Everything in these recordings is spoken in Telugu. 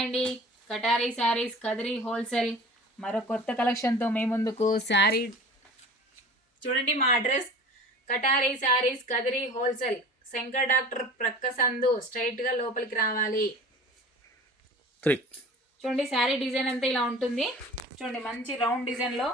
హాయ్ అండి, కటారీ శారీస్ కదిరి హోల్సేల్ మరో కొత్త కలెక్షన్తో మీ ముందుకు. శారీ చూడండి, మా address కటారీ saris Kadiri wholesale, Shankar doctor ప్రక్క సందు, స్ట్రైట్గా లోపలికి రావాలి. చూడండి, శారీ డిజైన్ అంతా ఇలా ఉంటుంది. చూడండి, మంచి రౌండ్ డిజైన్లో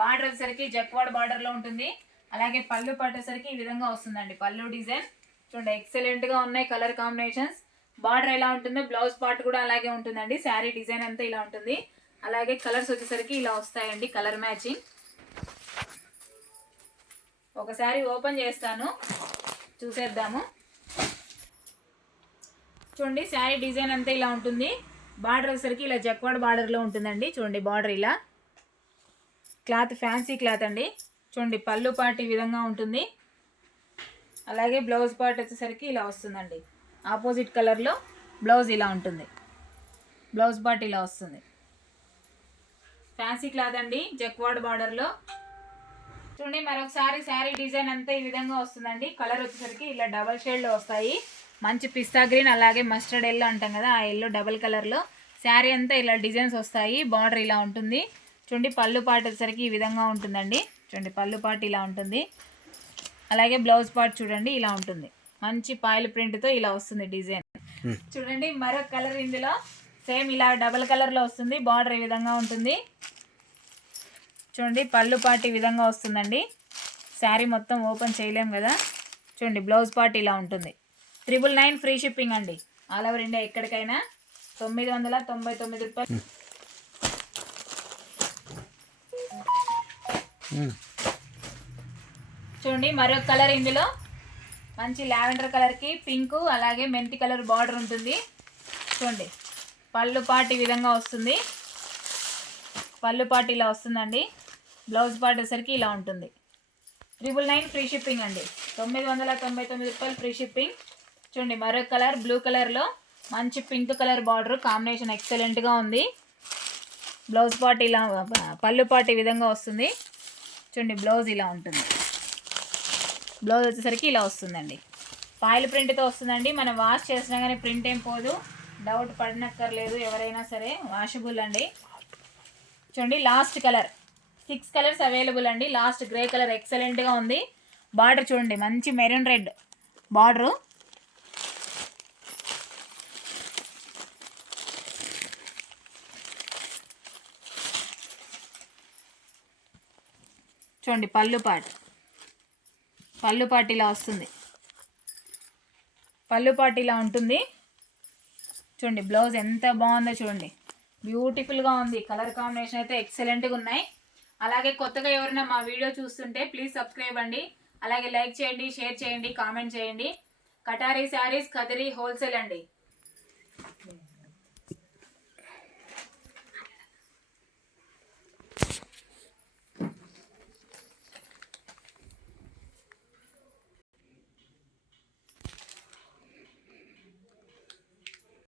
బార్డర్ వచ్చేసరికి జక్వాడ్ బార్డర్లో ఉంటుంది. అలాగే పళ్ళు పట్టేసరికి ఈ విధంగా వస్తుందండి పళ్ళు డిజైన్. చూడండి, ఎక్సలెంట్గా ఉన్నాయి కలర్ కాంబినేషన్స్. బార్డర్ ఎలా ఉంటుందో బ్లౌజ్ పార్ట్ కూడా అలాగే ఉంటుందండి. శారీ డిజైన్ అంతా ఇలా ఉంటుంది. అలాగే కలర్స్ వచ్చేసరికి ఇలా వస్తాయండి, కలర్ మ్యాచింగ్. ఒకసారి ఓపెన్ చేస్తాను, చూసేద్దాము. చూడండి, శారీ డిజైన్ అంతా ఇలా ఉంటుంది. బార్డర్ వచ్చేసరికి ఇలా జక్వాడ్ బార్డర్లో ఉంటుందండి. చూడండి, బార్డర్ ఇలా, క్లాత్ ఫ్యాన్సీ క్లాత్ అండి. చూడండి, పళ్ళు పార్ట్ ఈ విధంగా ఉంటుంది. అలాగే బ్లౌజ్ పార్ట్ వచ్చేసరికి ఇలా వస్తుందండి. ఆపోజిట్ కలర్లో బ్లౌజ్ ఇలా ఉంటుంది. బ్లౌజ్ పార్ట్ ఇలా వస్తుంది. ఫ్యాన్సీ క్లాత్ అండి, జక్వాడ్ బార్డర్లో. చూడండి, మరొకసారి శారీ డిజైన్ అంతా ఈ విధంగా వస్తుందండి. కలర్ వచ్చేసరికి ఇలా డబల్ షేడ్లో వస్తాయి. మంచి పిస్తా గ్రీన్, అలాగే మస్టర్డ్ ఎల్లో అంటాం కదా, ఆ ఎల్లో డబల్ కలర్లో శారీ అంతా ఇలా డిజైన్స్ వస్తాయి. బార్డర్ ఇలా ఉంటుంది. చూడండి, పళ్ళు పార్ట్ వచ్చేసరికి ఈ విధంగా ఉంటుందండి. చూడండి, పళ్ళు పార్ట్ ఇలా ఉంటుంది. అలాగే బ్లౌజ్ పార్ట్ చూడండి ఇలా ఉంటుంది. మంచి పాయిల్ ప్రింట్తో ఇలా వస్తుంది డిజైన్. చూడండి, మరొక కలర్ ఇందులో సేమ్ ఇలా డబల్ కలర్లో వస్తుంది. బార్డర్ ఈ విధంగా ఉంటుంది. చూడండి, పళ్ళు పార్ట్ ఈ విధంగా వస్తుందండి. శారీ మొత్తం ఓపెన్ చేయలేం కదా. చూడండి, బ్లౌజ్ పార్ట్ ఇలా ఉంటుంది. 999 ఫ్రీ షిప్పింగ్ అండి, ఆల్ ఓవర్ ఇండియా ఎక్కడికైనా. 999 రూపాయలు. చూడండి, మరొక కలర్ ఇందులో మంచి లావెండర్ కలర్కి పింక్, అలాగే మెంతి కలర్ బార్డర్ ఉంటుంది. చూడండి, పళ్ళు పార్ట్ ఈ విధంగా వస్తుంది. పళ్ళు పార్ట్ ఇలా వస్తుందండి. బ్లౌజ్ పార్ట్ వచ్చేసరికి ఇలా ఉంటుంది. 999 ఫ్రీ షిప్పింగ్ అండి, 999 రూపాయలు ఫ్రీ షిప్పింగ్. చూడండి, మరొక కలర్ బ్లూ కలర్లో మంచి పింక్ కలర్ బార్డర్ కాంబినేషన్ ఎక్సలెంట్గా ఉంది. బ్లౌజ్ పార్ట్ ఇలా, పళ్ళు పార్ట్ ఈ విధంగా వస్తుంది. చూడండి, బ్లౌజ్ ఇలా ఉంటుంది. బ్లౌజ్ వచ్చేసరికి ఇలా వస్తుందండి. పాయిల్ ప్రింట్తో వస్తుందండి. మనం వాష్ చేసినా కానీ ప్రింట్ ఏం పోదు, డౌట్ పడినక్కర్లేదు ఎవరైనా సరే, వాషబుల్ అండి. చూడండి, లాస్ట్ కలర్ 6 కలర్స్ అవైలబుల్ అండి. లాస్ట్ గ్రే కలర్ ఎక్సలెంట్గా ఉంది. బార్డర్ చూడండి, మంచి మెరూన్ రెడ్ బార్డరు. చూడండి, పళ్ళు పార్ట్ ఇలా వస్తుంది. పళ్ళు పార్ట్ ఇలా ఉంటుంది. చూడండి, బ్లౌజ్ ఎంత బాగుందో చూడండి, బ్యూటిఫుల్గా ఉంది. కలర్ కాంబినేషన్ అయితే ఎక్సలెంట్గా ఉన్నాయి. అలాగే కొత్తగా ఎవరైనా మా వీడియో చూస్తుంటే ప్లీజ్ సబ్స్క్రైబ్ అండి. అలాగే లైక్ చేయండి, షేర్ చేయండి, కామెంట్ చేయండి. కటారీ శారీస్ కదిరి హోల్సేల్ అండి.